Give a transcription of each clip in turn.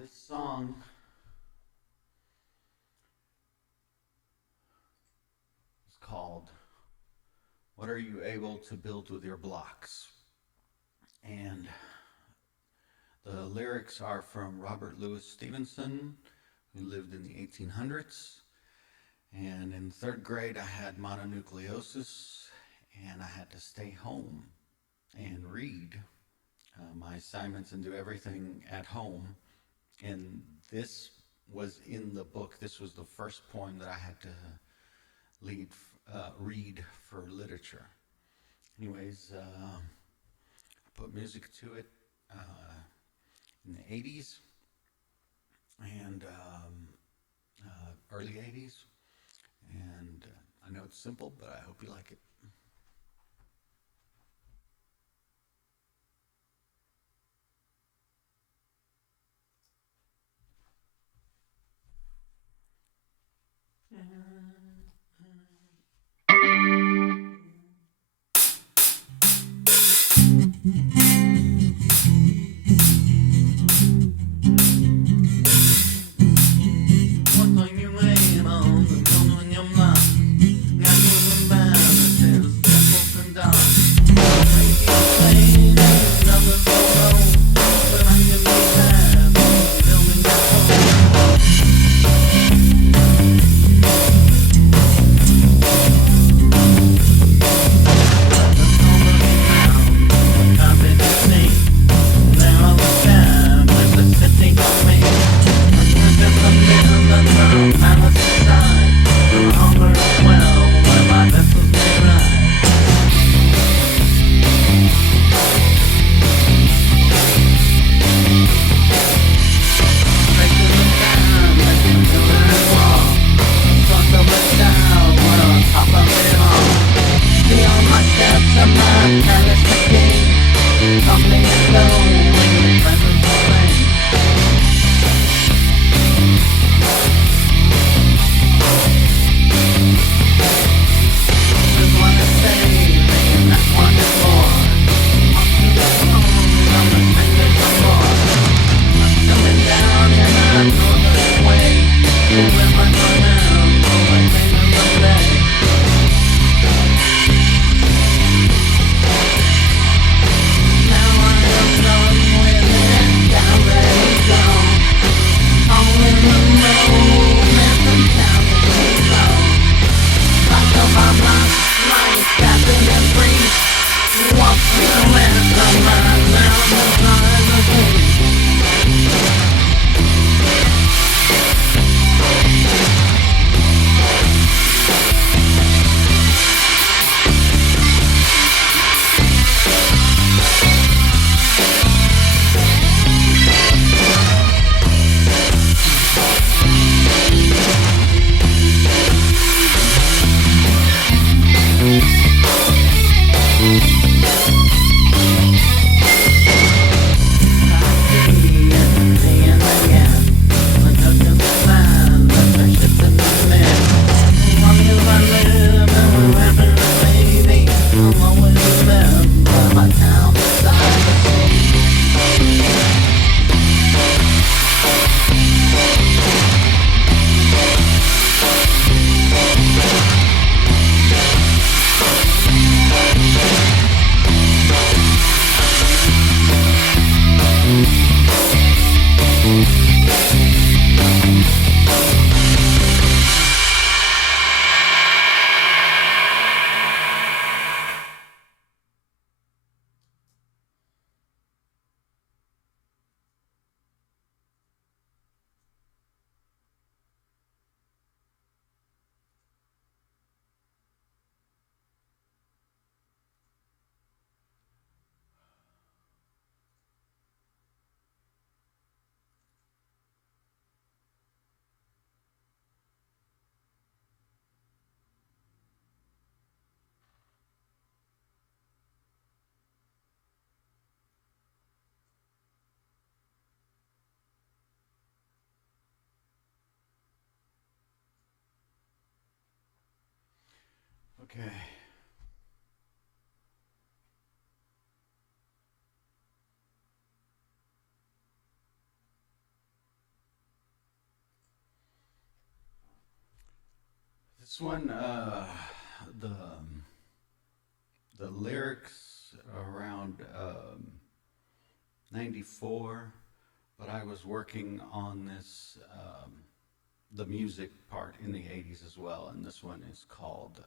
This song is called What Are You Able to Build with Your Blocks? And the lyrics are from Robert Louis Stevenson, who lived in the 1800s. And in third grade, I had mononucleosis, and I had to stay home and read my assignments and do everything at home. And this was in the book. This was the first poem that I had to read for literature. Anyways, I put music to it in the 80s and early 80s. And I know it's simple, but I hope you like it. One time you lay on the moon in your mouth, now you're bound to This one, the the lyrics around 94, but I was working on this, the music part in the 80s as well, and this one is called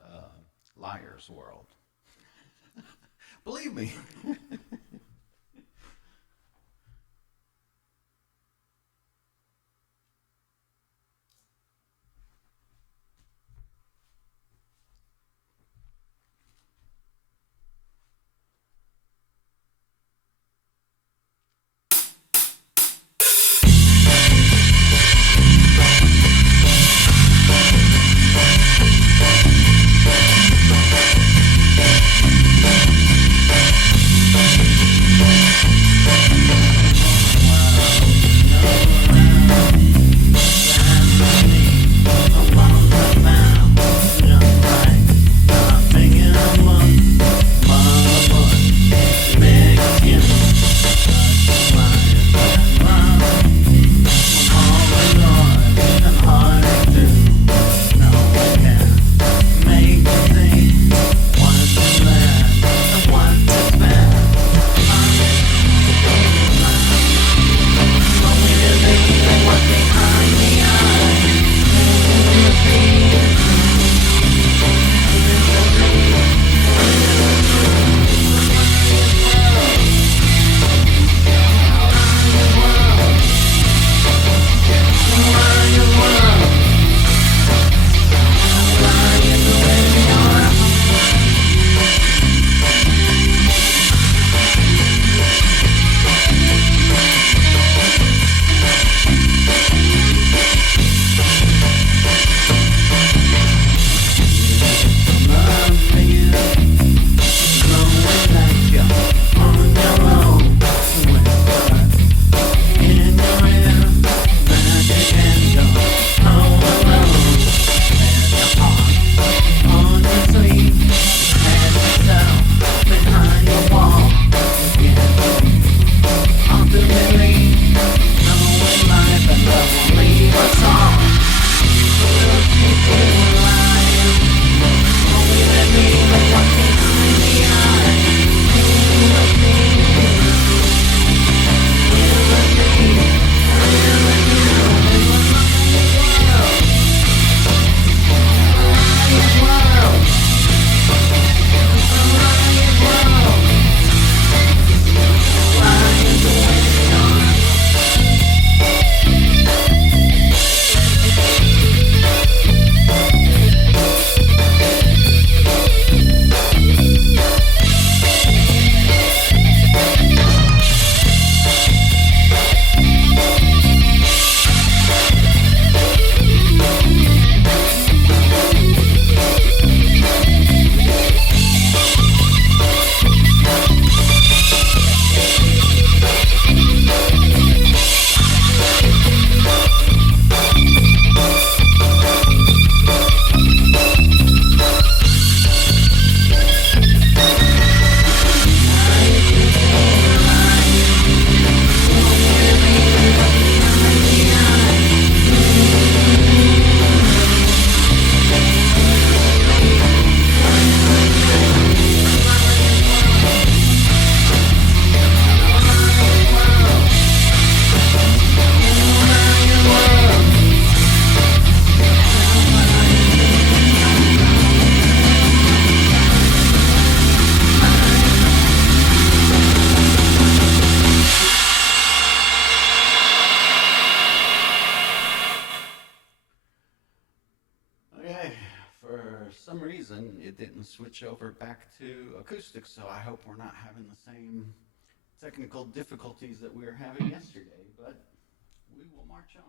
Liar's World. Believe me. some reason, it didn't switch over back to acoustic, so I hope we're not having the same technical difficulties that we were having yesterday, but we will march on.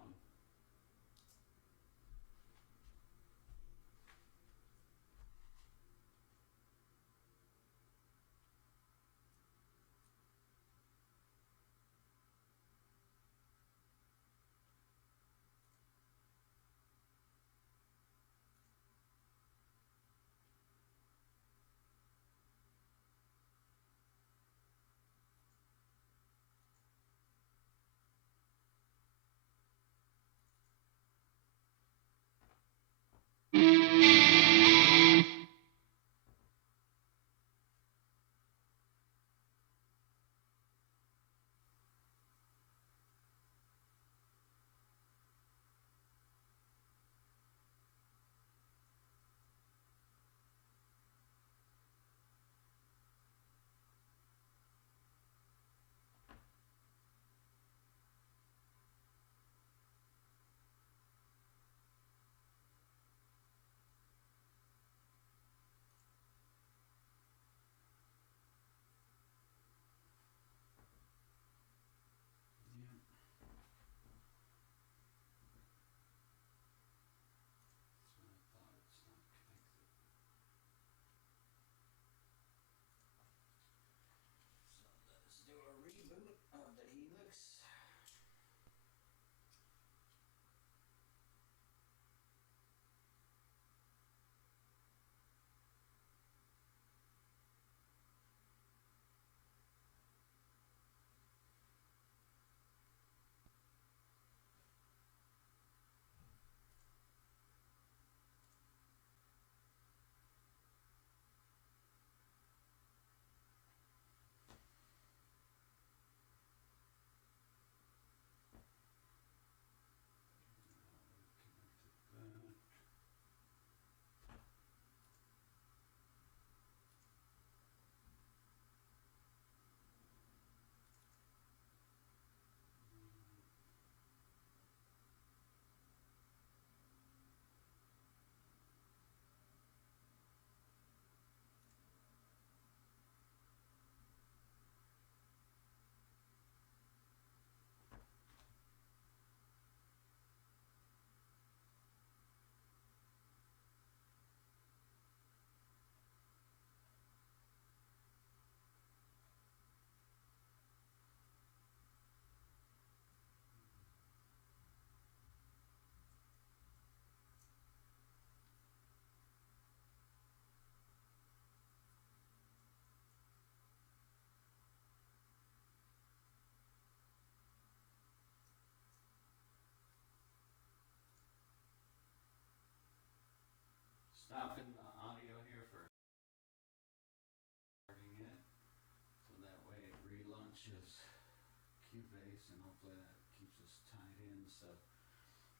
So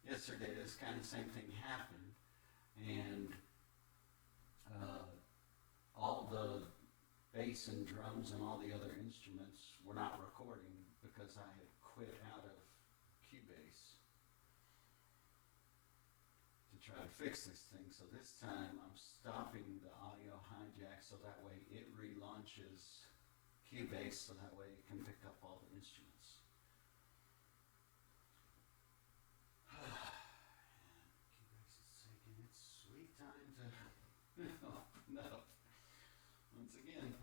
yesterday, this kind of same thing happened, and all the bass and drums and all the other instruments were not recording because I had quit out of Cubase to try to fix this thing. So this time I'm stopping the audio hijack so that way it relaunches Cubase so that way it can pick up all the instruments. And Cubase is taking its sweet time to open up once again.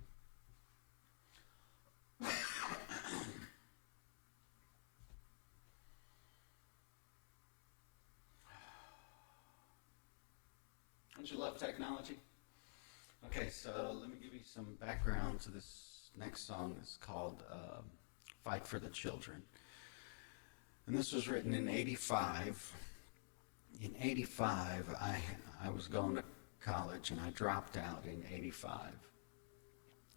Don't you love technology? Okay, so let me give you some background to this next song. It's called Fight for the Children. And this was written in 85. In 85, I was going to college and I dropped out in 85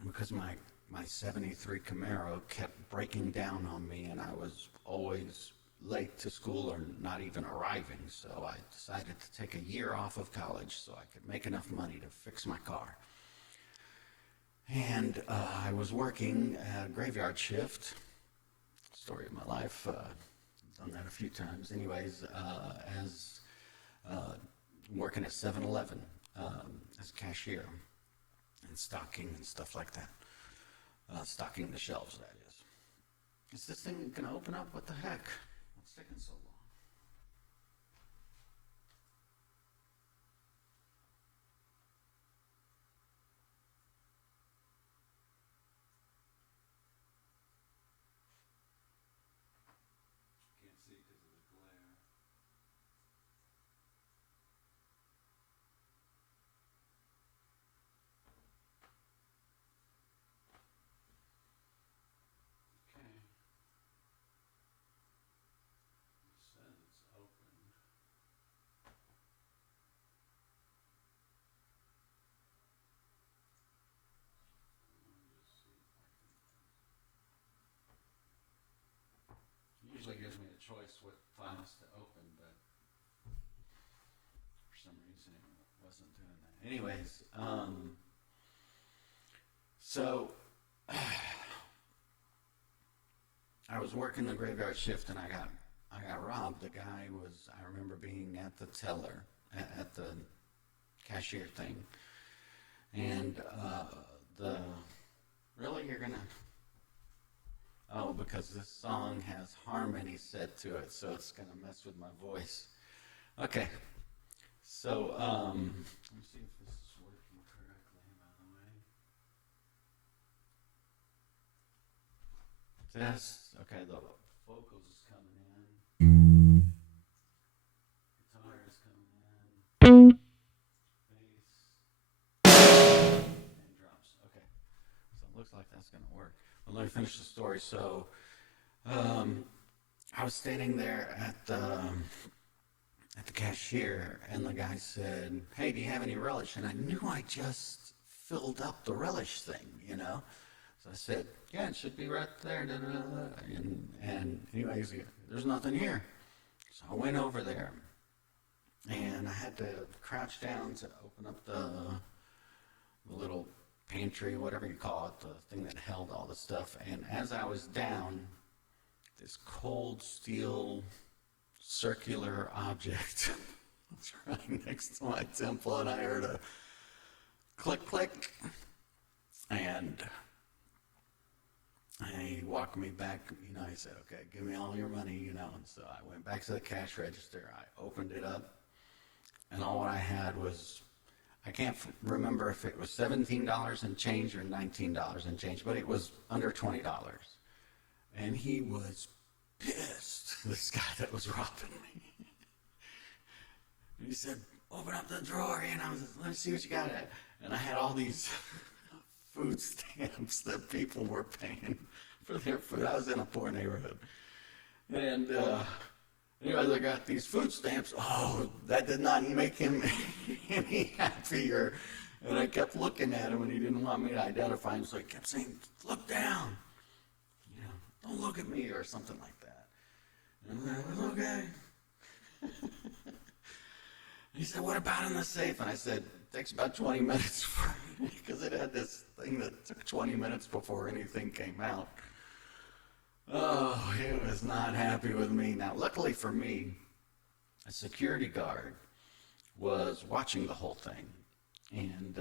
because my 73 Camaro kept breaking down on me and I was always late to school or not even arriving. So I decided to take a year off of college so I could make enough money to fix my car. And I was working a graveyard shift. Story of my life. Done that a few times. Anyways, as working at 7-Eleven as a cashier and stocking and stuff like that. Stocking the shelves, that is. Is this thing going to open up? What the heck? What's taking so long? Can't see because of the glare. Okay. It says it's open. It usually gives me a choice what files to open, but for some reason it wasn't doing that. Anyways, so I was working the graveyard shift and I got robbed. The guy was, I remember being at the teller, at the cashier thing, and really you're gonna, oh, because this song has harmony set to it, so it's gonna mess with my voice. Okay, so let me see if this is working correctly, by the way. Test. Okay, the vocals is coming in. Guitar is coming in. Bass. And drums. Okay. So it looks like that's going to work. Well, let me finish the story. So I was standing there at the cashier, and the guy said, "Hey, do you have any relish?" And I knew I just filled up the relish thing, you know. So I said, "Yeah, it should be right there." And anyways, there's nothing here. So I went over there, and I had to crouch down to open up the little pantry, whatever you call it, the thing that held all the stuff. And as I was down, this cold steel circular object was right next to my temple, and I heard a click, click, and he walked me back, you know, he said, "Okay, give me all your money," you know, and so I went back to the cash register, I opened it up, and all I had was, I can't remember if it was $17 and change or $19 and change, but it was under $20, and he was pissed, this guy that was robbing me. And he said, "Open up the drawer," and I was, "Let me see what you got at," and I had all these food stamps that people were paying for their food. I was in a poor neighborhood. And anyways, I got these food stamps. Oh, that did not make him any happier. And I kept looking at him, and he didn't want me to identify him, so he kept saying, "Look down. You know, don't look at me," or something like that. And I was okay. He said, what about in the safe? And I said, it takes about 20 minutes because it had this thing that took 20 minutes before anything came out. Oh, he was not happy with me. Now, luckily for me, a security guard was watching the whole thing. And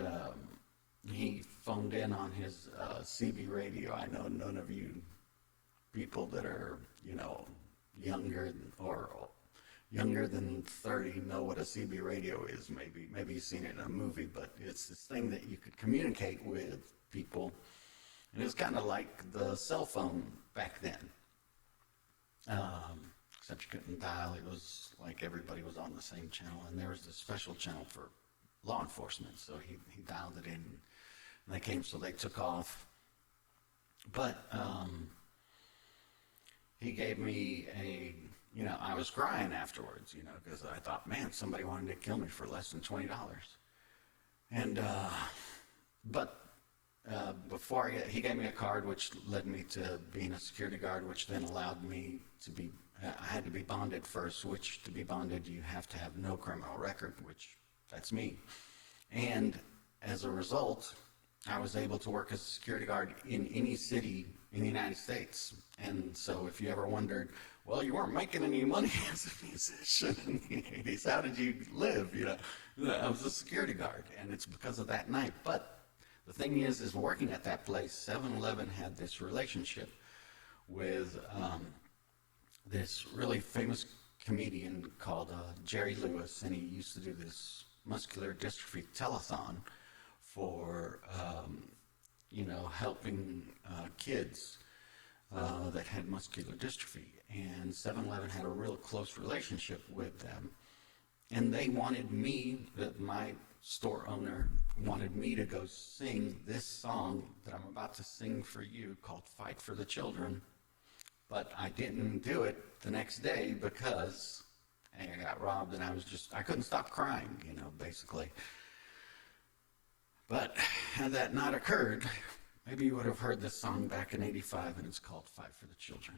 he phoned in on his CB radio. I know none of you people that are, younger than 30 know what a CB radio is. Maybe you've seen it in a movie, but it's this thing that you could communicate with people. And it was kind of like the cell phone back then. Except you couldn't dial. It was like everybody was on the same channel, and there was this special channel for law enforcement. So he dialed it in, and they came, so they took off. But he gave me I was crying afterwards, because I thought, man, somebody wanted to kill me for less than $20. And, before he gave me a card, which led me to being a security guard, which then allowed me to be, I had to be bonded first, which to be bonded, you have to have no criminal record, which that's me. And as a result, I was able to work as a security guard in any city in the United States. And so if you ever wondered, well, you weren't making any money as a musician in the 80s, how did you live? I was a security guard, and it's because of that night. But the thing is working at that place, 7-Eleven had this relationship with this really famous comedian called Jerry Lewis, and he used to do this muscular dystrophy telethon for, helping kids that had muscular dystrophy. And 7-Eleven had a real close relationship with them. And they wanted me, my store owner, wanted me to go sing this song that I'm about to sing for you called Fight for the Children. But I didn't do it the next day because I got robbed, and I couldn't stop crying, basically. But had that not occurred, maybe you would have heard this song back in '85, and it's called Fight for the Children.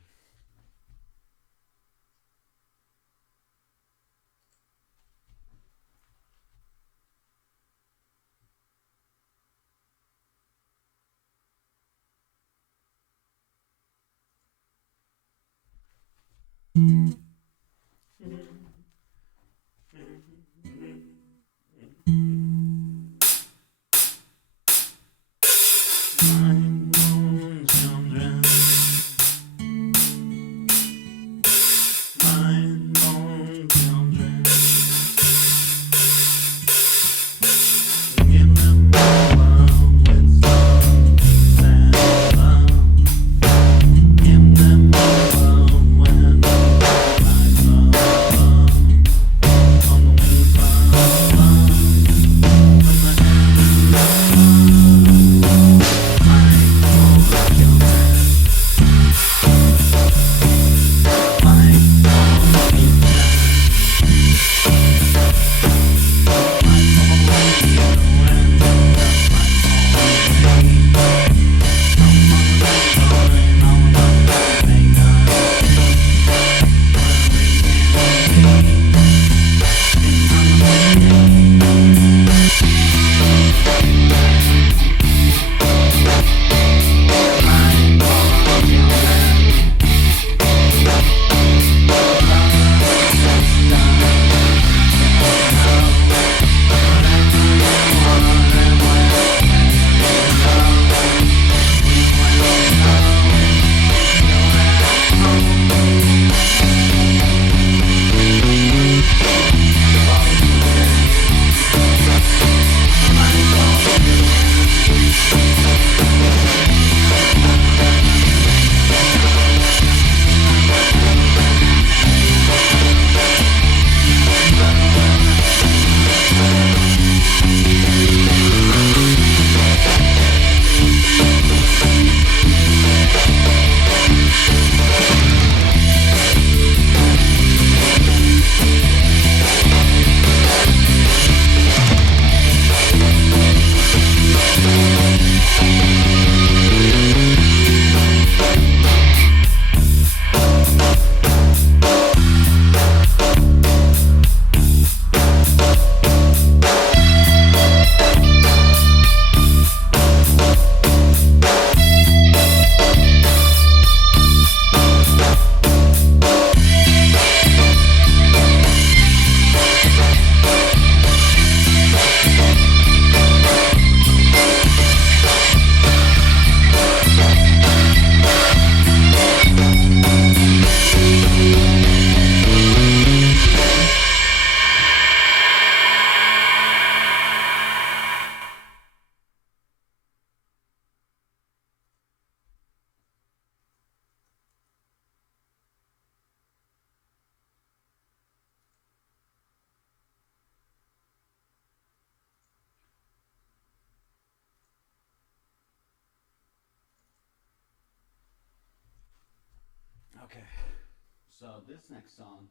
So this next song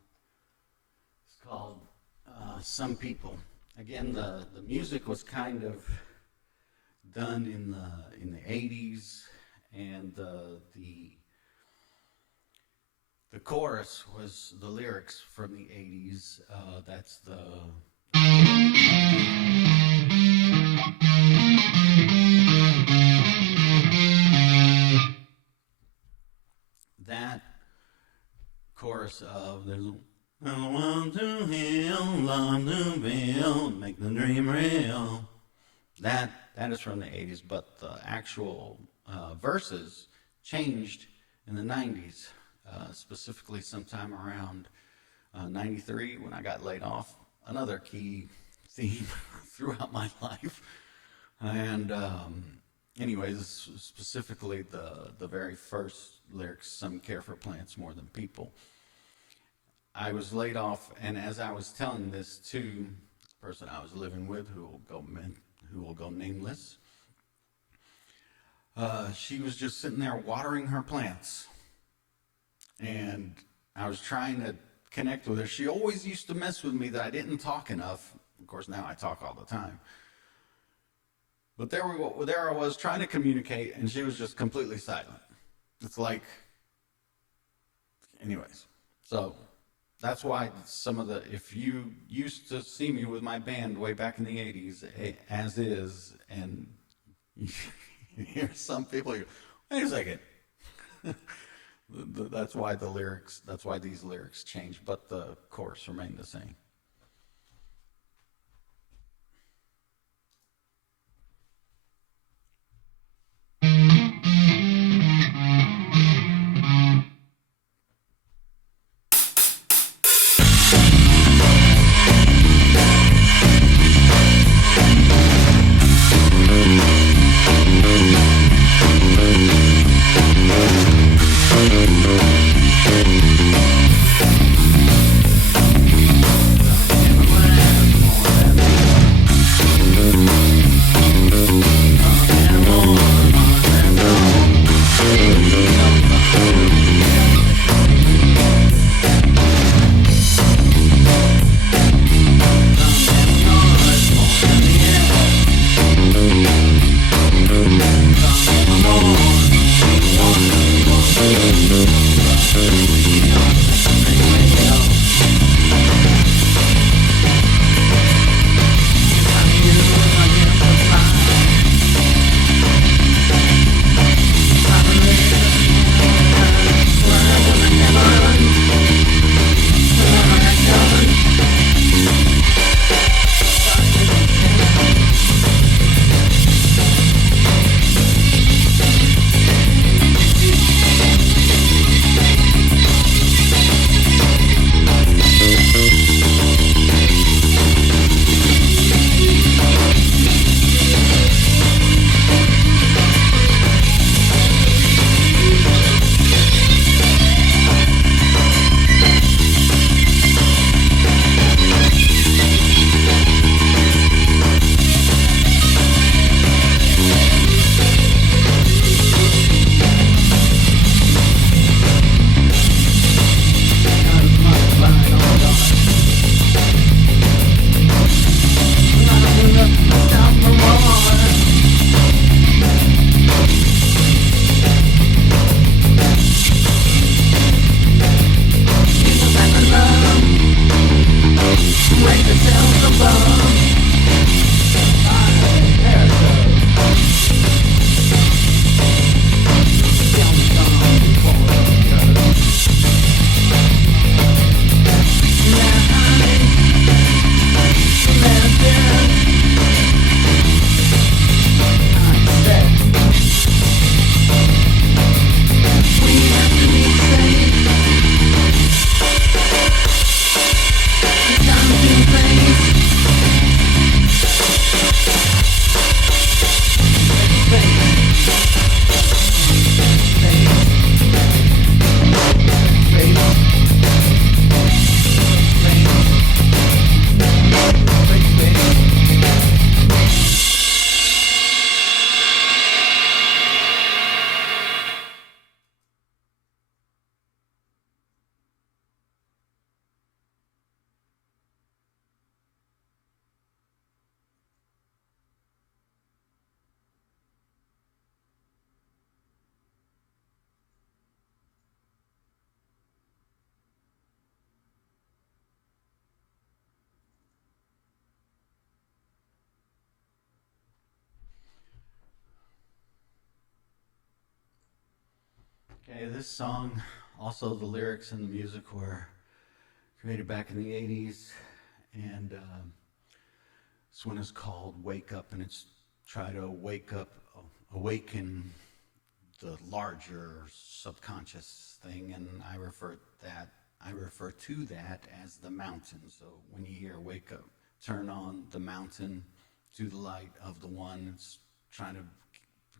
is called "Some People." Again, the music was kind of done in the 80s, and the chorus was the lyrics from the 80s. That's that chorus of "There's one to heal, love to build, make the dream real." That is from the 80s, but the actual verses changed in the 90s, specifically sometime around 93 when I got laid off. Another key theme throughout my life. And anyways, specifically the very first lyrics, "Some care for plants more than people." I was laid off, and as I was telling this to the person I was living with, who will go nameless, she was just sitting there watering her plants, and I was trying to connect with her. She always used to mess with me that I didn't talk enough. Of course, now I talk all the time. But there I was trying to communicate, and she was just completely silent. It's like, anyways, so that's why if you used to see me with my band way back in the 80s, as is, and you hear some people, you go, wait a second. That's why these lyrics changed, but the chorus remained the same. Okay, this song, also the lyrics and the music were created back in the 80s, and this one is called Wake Up, and it's try to awaken the larger subconscious thing, and I refer to that as the mountain. So when you hear wake up, turn on the mountain to the light of the one. It's trying to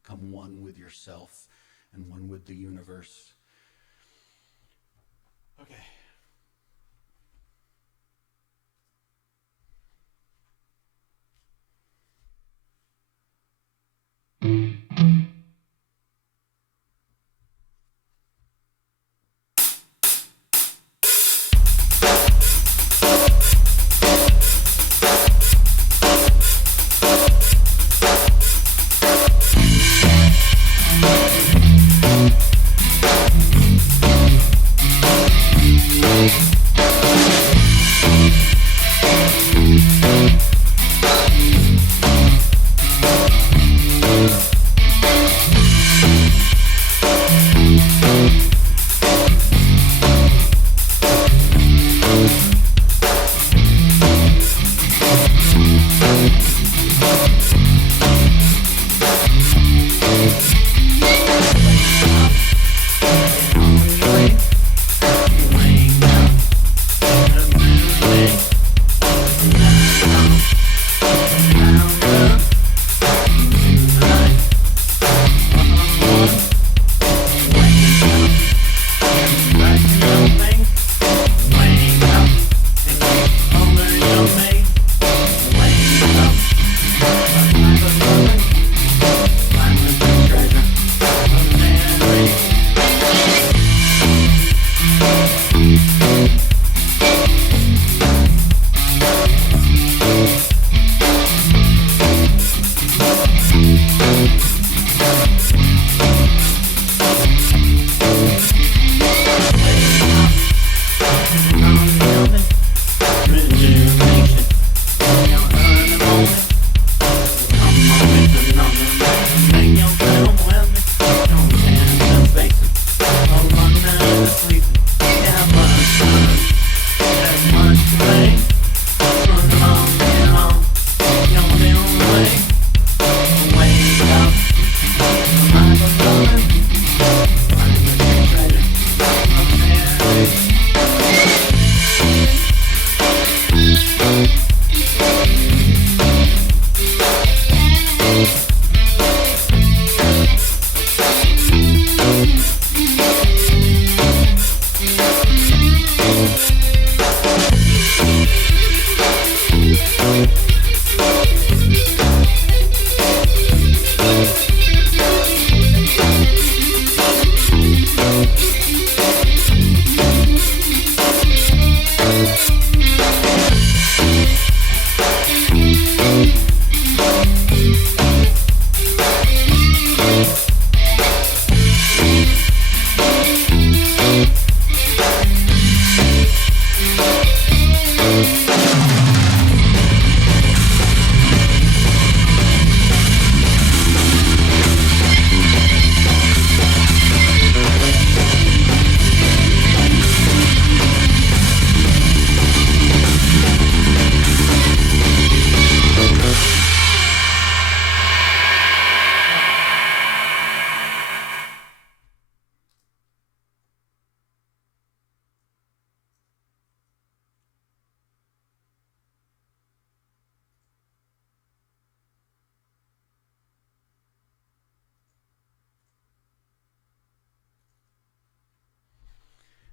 become one with yourself and one with the universe. Okay.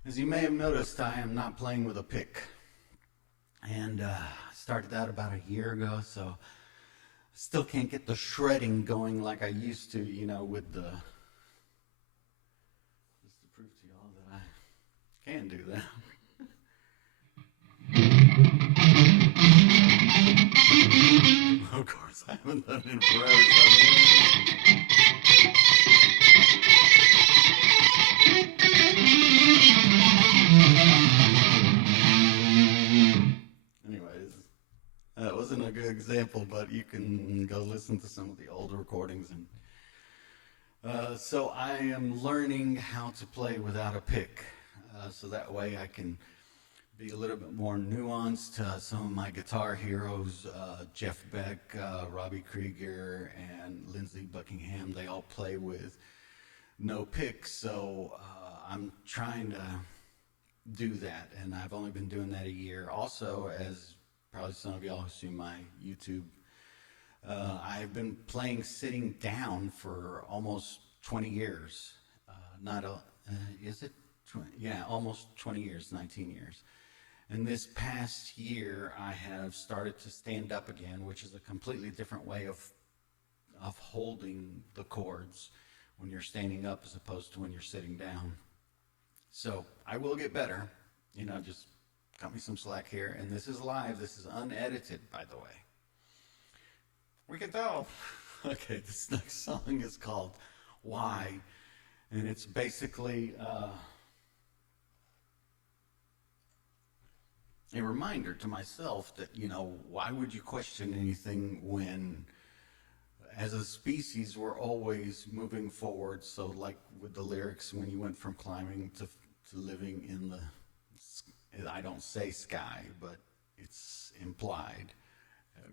As you may have noticed, I am not playing with a pick. And I started that about a year ago, so I still can't get the shredding going like I used to, with the... Just to prove to y'all that I can do that. Of course, I haven't done it in forever. Anyways, that wasn't a good example, but you can go listen to some of the old recordings and So I am learning how to play without a pick, so that way I can be a little bit more nuanced. Some of my guitar heroes, Jeff Beck, Robbie Krieger, and Lindsey Buckingham, they all play with no pick, so I'm trying to do that, and I've only been doing that a year. Also, as probably some of y'all who see my YouTube, I've been playing sitting down for almost 20 years. Not a, is it 20? Yeah, almost 20 years, 19 years. And this past year, I have started to stand up again, which is a completely different way of holding the chords when you're standing up as opposed to when you're sitting down. So I will get better. Just cut me some slack here. And this is live. This is unedited, by the way. We can tell. Okay, this next song is called Why? And it's basically a reminder to myself that, why would you question anything when, as a species, we're always moving forward? So, like with the lyrics, when you went from climbing to living in the, I don't say sky, but it's implied,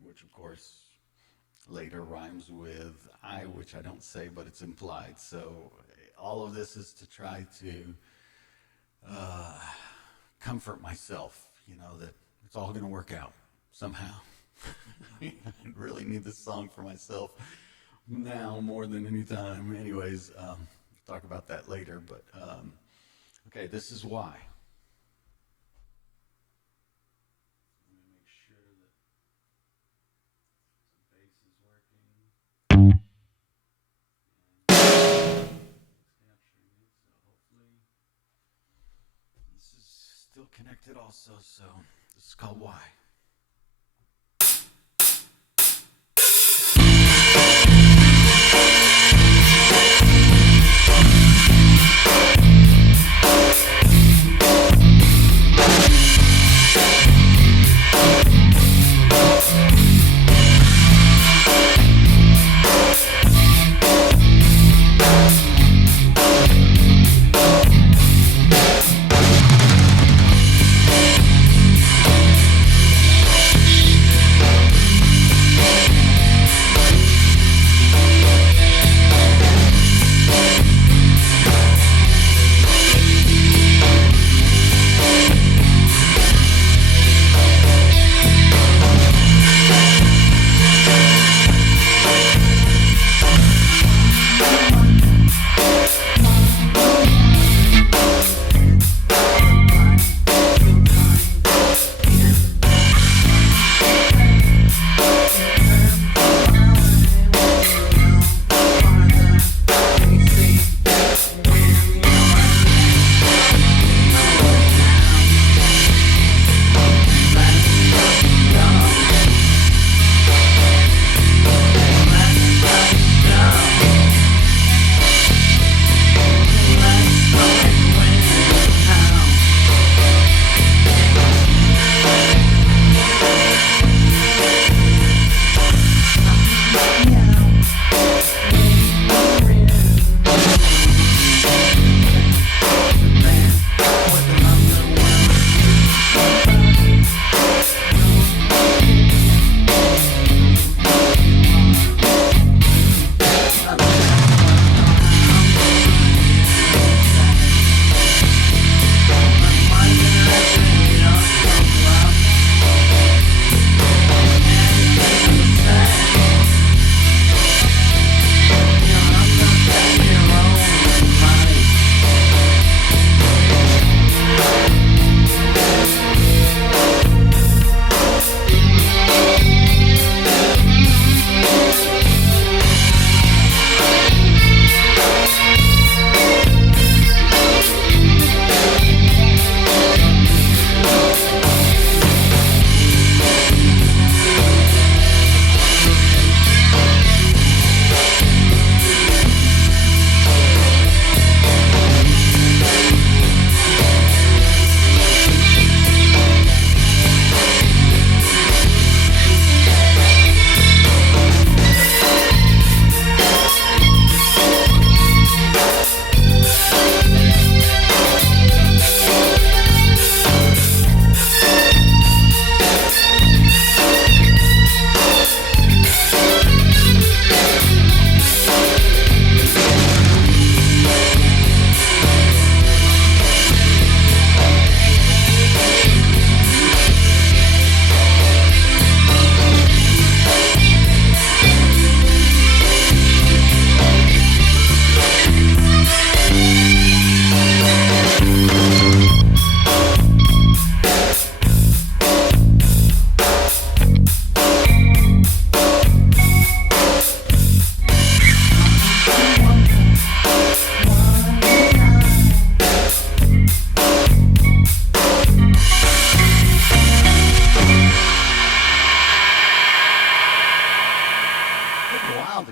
which of course later rhymes with I, which I don't say, but it's implied. So, all of this is to try to comfort myself, that it's all going to work out somehow. I really need this song for myself now more than any time. Anyways, talk about that later. But okay, this is why. Let me make sure that the bass is working. And it's capturing it, so hopefully this is still connected also. So this is called Why.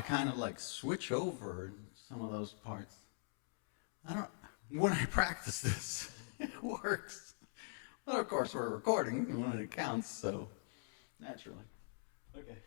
kind of like switch over some of those parts. I don't. When I practice this, it works. But of course, we're recording when it counts, so naturally. Okay.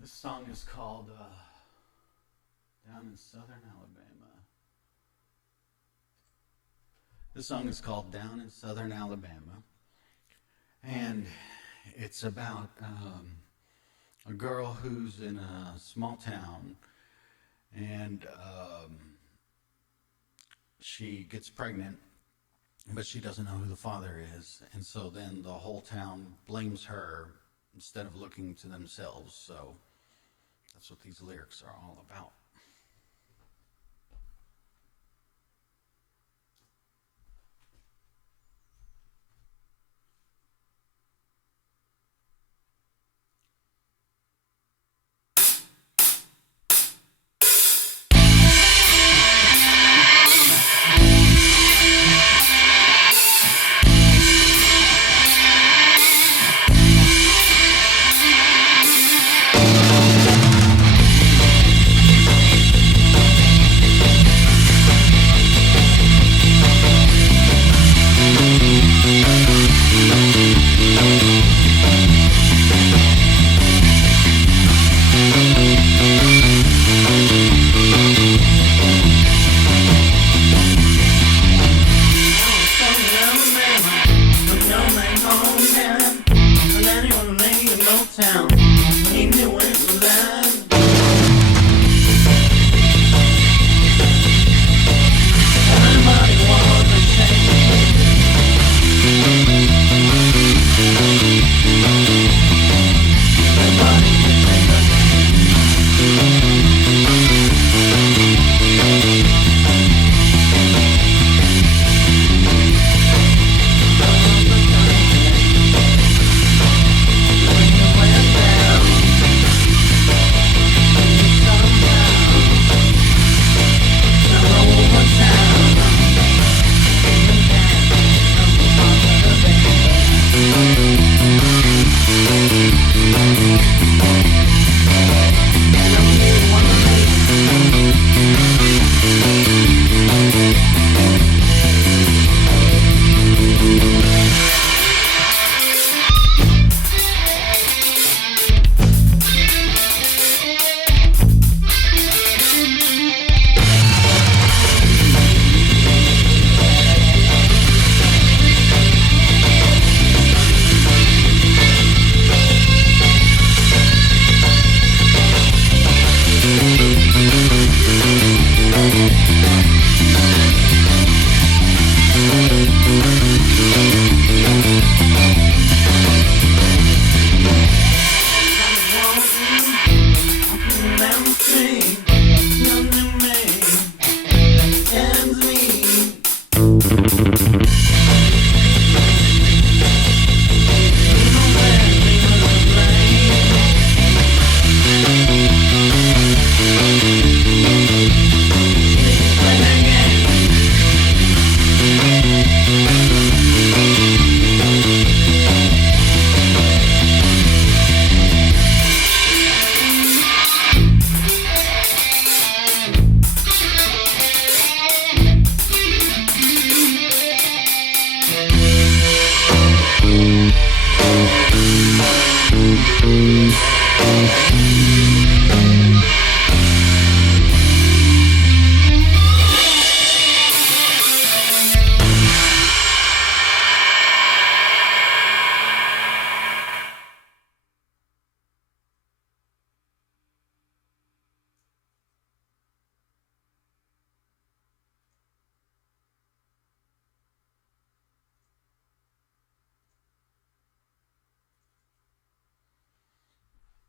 This song is called Down in Southern Alabama. This song is called Down in Southern Alabama. And it's about a girl who's in a small town and she gets pregnant, but she doesn't know who the father is. And so then the whole town blames her instead of looking to themselves. So that's what these lyrics are all about.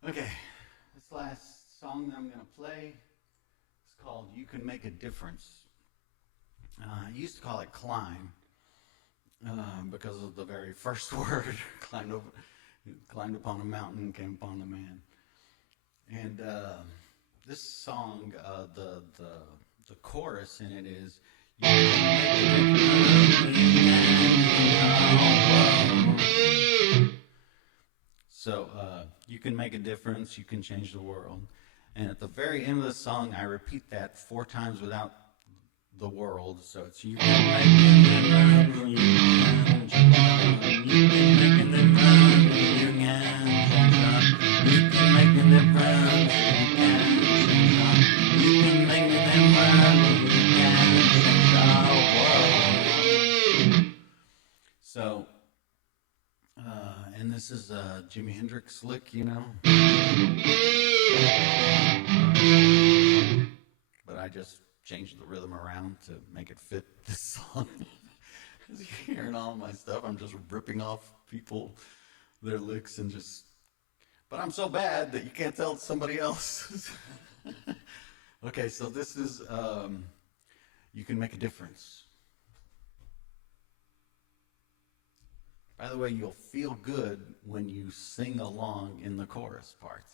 Okay, this last song that I'm going to play is called You Can Make a Difference. I used to call it Climb, because of the very first word, climbed upon a mountain, came upon a man. And this song, the chorus in it is, you so you can make a difference, you can change the world. And at the very end of the song, I repeat that 4 times without the world. So it's you can make a difference, you can make a difference, you can make a difference, you can make a difference, you can change the world. So, and this is Jimi Hendrix lick, you know. But I just changed the rhythm around to make it fit this song. As you're hearing all my stuff, I'm just ripping off people, their licks, and just. But I'm so bad that you can't tell it's somebody else. Okay, so this is You Can Make a Difference. By the way, you'll feel good when you sing along in the chorus parts.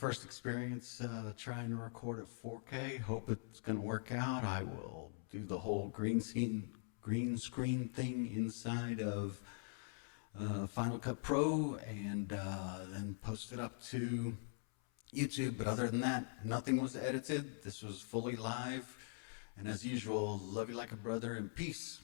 First experience trying to record at 4K. Hope it's going to work out. I will do the whole green screen thing inside of Final Cut Pro and then post it up to YouTube. But other than that, nothing was edited. This was fully live. And as usual, love you like a brother and peace.